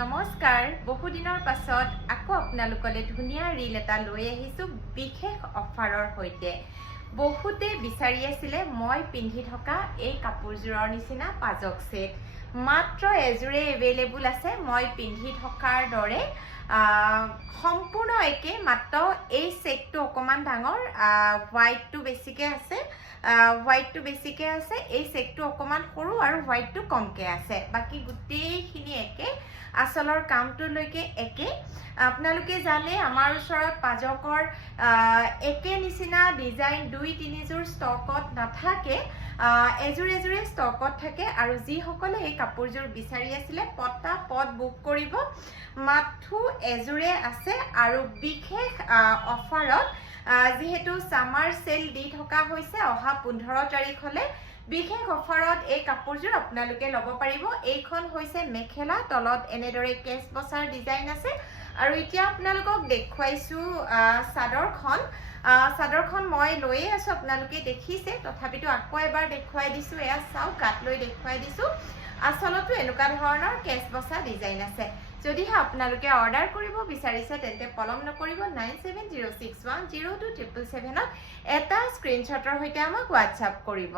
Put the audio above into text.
নমস্কাৰ বহুদিনৰ পাছত আকৌ আপোনালোকলৈ ধুনীয়া ৰীল এটা লৈ আহিছোঁ বিশেষ অফাৰৰ সৈতে বহুতে বিচাৰি আছিলে মই পিন্ধি থকা এই কাপোৰযোৰৰ নিচিনা পাজক সেট মাত্ৰ এজোৰে এভেইলেবল আছে মই পিন্ধি থকাৰ দৰে সম্পূৰ্ণ একে মাত্ৰ এই সেটটো অকমান ডাঙৰ হোৱাইটটো বেছিকে আছে এই সেটটো অকমান সৰু আৰু হোৱাইটটো কমকে আছে বাকি গোটেইখিনি একে আসলৰ কামটো লৈকে একে আপোনালোকে জানে আমাৰ ওচৰত পাজকৰ একে নিচিনা ডিজাইন 2-3 জোৰ ষ্টকত নাথাকে এজোৰে ষ্টকত থাকে আৰু যি সকলে এই কাপোৰযোৰ বিচাৰি আছিলে পটাপট বুক কৰিব মাথু এজোৰে আছে আৰু বিশেষ অফাৰত যেহেতু সামাৰ সেল দি থকা হৈছে অহা 15 তাৰিখলৈ বিশেষ অফাৰত এই কাপোৰযোৰ আপোনালোকে ল'ব পাৰিব এইখন হৈছে মেখেলা তলত এনেদৰে কেছ বছাৰ ডিজাইন আছে আৰু এতিয়া আপোনালোকক দেখুৱাইছো চাদৰখন মই লৈয়ে আছো আপোনালোকে দেখিছে তথাপিতো আকৌ এবাৰ দেখুৱাই দিছো এয়া চাও কাট লৈ দেখুৱাই দিছো আসলতো এনেকুৱা ধৰণৰ কেছ বছা ডিজাইন আছে যদিহে আপোনালোকে অৰ্ডাৰ কৰিব বিচাৰিছে তেন্তে পলম নকৰিব 9706102777 ত এটা স্ক্ৰিনশ্বটৰ সৈতে আমাক WhatsApp কৰিব